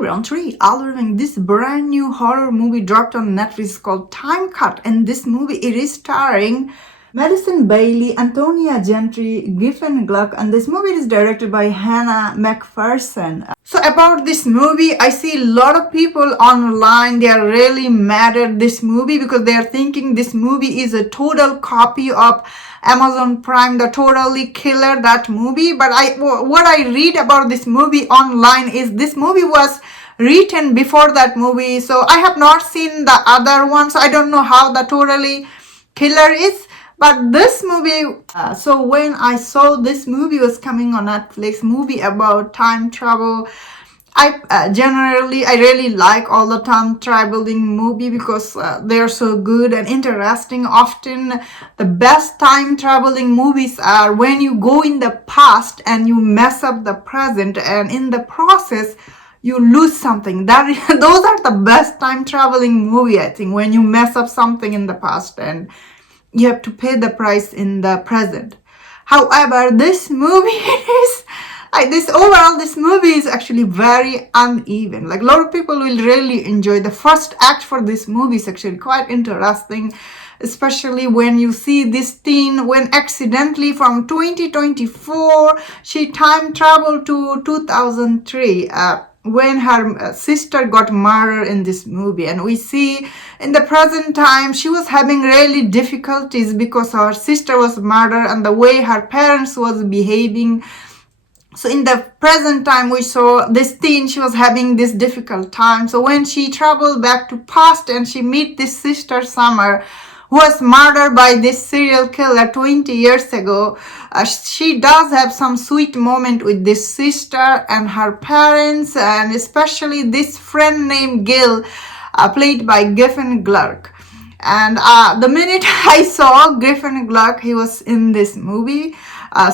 Round 3, Alluring. This brand new horror movie dropped on Netflix called Time Cut, and this movie it is starring Madison, Antonia, Gentry, Griffin, Gluck, and this movie is directed by Hannah McPherson. So about this movie, I see a lot of people online, they are really mad at this movie because they are thinking this movie is a total copy of Amazon Prime, the Totally Killer, that movie. But what I read about this movie online is this movie was written before that movie. So I have not seen the other one, so I don't know how the Totally Killer is. But this movie, so when I saw this movie was coming on Netflix, movie about time travel, I really like all the time traveling movie because they are so good and interesting. Often the best time traveling movies are when you go in the past and you mess up the present, and in the process you lose something. Those are the best time traveling movie, I think, when you mess up something in the past and you have to pay the price in the present. However, this movie is like this movie is actually very uneven. Like a lot of people will really enjoy the first act for this movie. Is actually quite interesting, especially when you see this teen when accidentally from 2024 she time traveled to 2003 when her sister got murdered in this movie, and we see in the present time she was having really difficulties because her sister was murdered and the way her parents was behaving. So in the present time we saw this teen, she was having this difficult time. So when she traveled back to past and she meet this sister Summer, who was murdered by this serial killer 20 years ago, she does have some sweet moment with this sister and her parents, and especially this friend named Gil, played by Griffin Gluck. And the minute I saw Griffin Gluck, he was in this movie.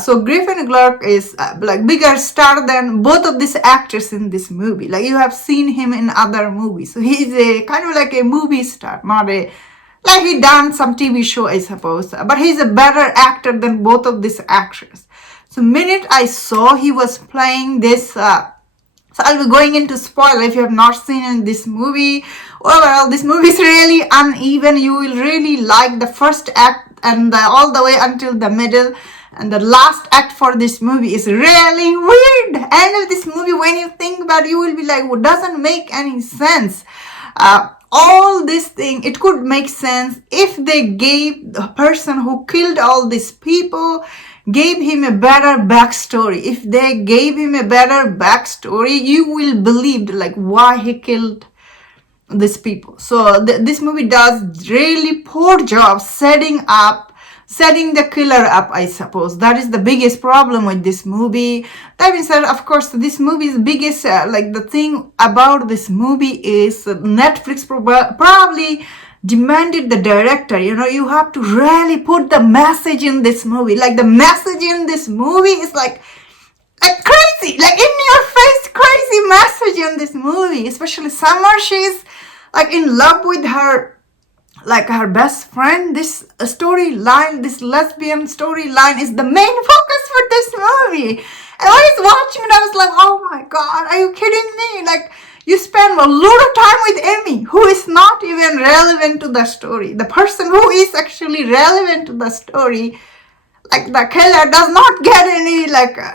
So Griffin Gluck is like bigger star than both of these actors in this movie. Like you have seen him in other movies. So he's a kind of like a movie star, not a like he done some TV show, I suppose. But he's a better actor than both of these actors. So minute I saw he was playing this, so I'll be going into spoiler if you have not seen this movie. Overall, this movie is really uneven. You will really like the first act and all the way until the middle. And the last act for this movie is really weird. End of this movie, when you think about it, you will be like, well, doesn't make any sense. All this thing, it could make sense if they gave the person who killed all these people, gave him a better backstory. If they gave him a better backstory, you will believe like why he killed these people. So this movie does really poor job setting the killer up, I suppose. That is the biggest problem with this movie. That being said, of course, this movie's biggest, the thing about this movie is Netflix probably demanded the director, you have to really put the message in this movie. Like the message in this movie is like crazy, like in your face, crazy message in this movie. Especially Summer, she's like in love with her best friend. This storyline, this lesbian storyline is the main focus for this movie. And when I was watching it, I was like, oh my god, are you kidding me? Like, you spend a lot of time with Amy, who is not even relevant to the story. The person who is actually relevant to the story, like the killer, does not get any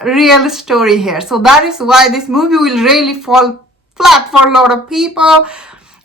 real story here. So that is why this movie will really fall flat for a lot of people.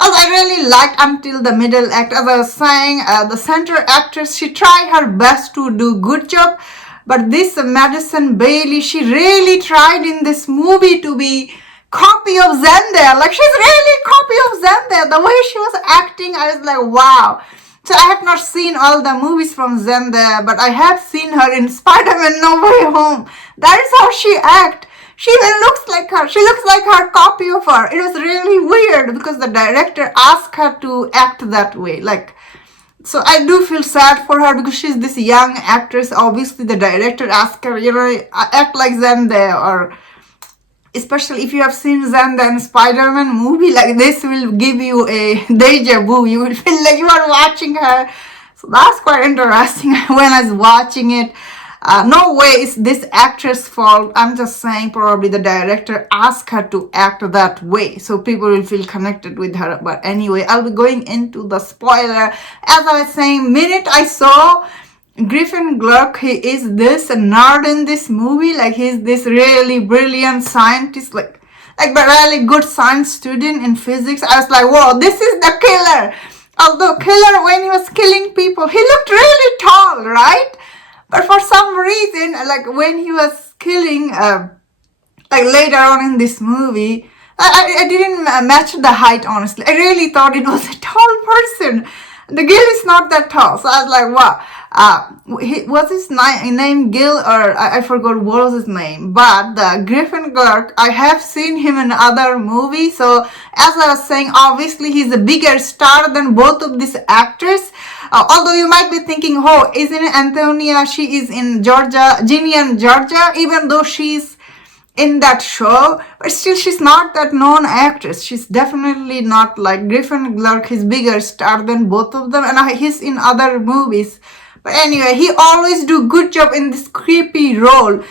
As I really liked until the middle act. As I was saying, the center actress, she tried her best to do good job. But this Madison Bailey, she really tried in this movie to be copy of Zendaya. Like she's really copy of Zendaya. The way she was acting, I was like, wow. So I have not seen all the movies from Zendaya, but I have seen her in Spider-Man No Way Home. That is how she acts. She even looks like her. She looks like her copy of her. It was really weird because the director asked her to act that way. So I do feel sad for her because she's this young actress. Obviously, the director asked her, act like Zendaya, or especially if you have seen Zendaya in Spider-Man movie, like this will give you a deja vu. You will feel like you are watching her. So that's quite interesting when I was watching it. No way is this actress' fault. I'm just saying probably the director asked her to act that way so people will feel connected with her. But anyway, I'll be going into the spoiler. As I was saying, minute I saw Griffin Gluck, he is this nerd in this movie. Like, he's this really brilliant scientist, like a really good science student in physics. I was like, whoa, this is the killer. Although killer, when he was killing people, he looked really tall, right? But for some reason, like when he was killing, like later on in this movie, I didn't match the height, honestly. I really thought it was a tall person. The Gil is not that tall. So I was like, wow. What's his name? Gil, or I forgot what was his name. But the Griffin Gluck, I have seen him in other movies. So as I was saying, obviously he's a bigger star than both of these actors. Although you might be thinking, oh, isn't it Antonia? She is in Georgia, Ginny and Georgia, even though she's in that show, but still she's not that known actress. She's definitely not like Griffin Gluck. He's bigger star than both of them, and he's in other movies. But anyway, he always do good job in this creepy role.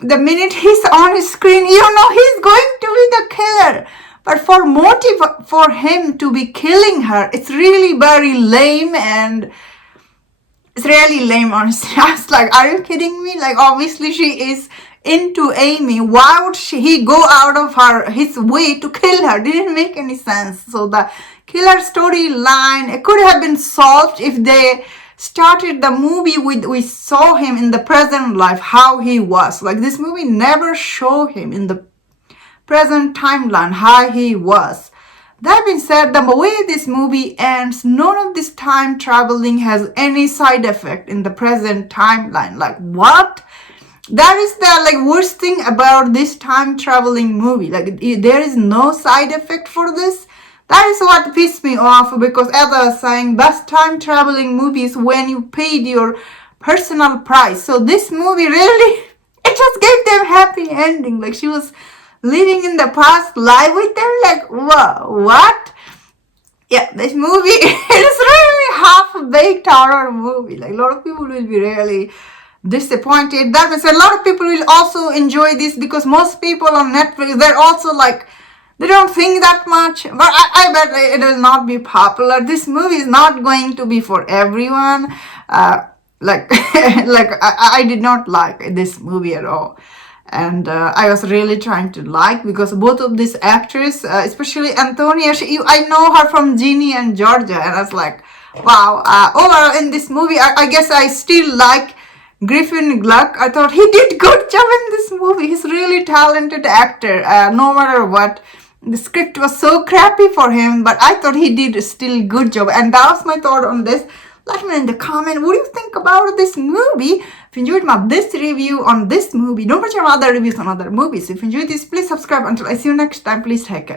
The minute he's on his screen, you know he's going to be the killer. But for motive for him to be killing her, it's really very lame, and it's really lame, honestly. I was like, are you kidding me? Like, obviously she is into Amy. Why would he go out of his way to kill her? Didn't make any sense. So the killer storyline, it could have been solved if they started the movie with, we saw him in the present life, how he was. Like, this movie never showed him in the present timeline how he was. That being said, the way this movie ends, none of this time traveling has any side effect in the present timeline. Like, what? That is the worst thing about this time traveling movie. Like, there is no side effect for this. That is what pissed me off, because as I was saying, best time traveling movies when you paid your personal price. So this movie really, it just gave them happy ending. Like, she was living in the past live with them. Like, whoa, what? Yeah, this movie is really half-baked horror movie. Like, a lot of people will be really disappointed. That means a lot of people will also enjoy this, because most people on Netflix, they're also like, they don't think that much. But I bet it will not be popular. This movie is not going to be for everyone. I did not like this movie at all. And I was really trying to like, because both of these actors, especially Antonia, I know her from Ginny and Georgia, and I was like, wow. Overall in this movie, I guess I still like Griffin Gluck. I thought he did good job in this movie. He's really talented actor, no matter what. The script was so crappy for him, but I thought he did still good job. And that was my thought on this. Let me know in the comment, what do you think about this movie? If you enjoyed this review on this movie, don't forget my other reviews on other movies. If you enjoyed this, please subscribe. Until I see you next time, please take care.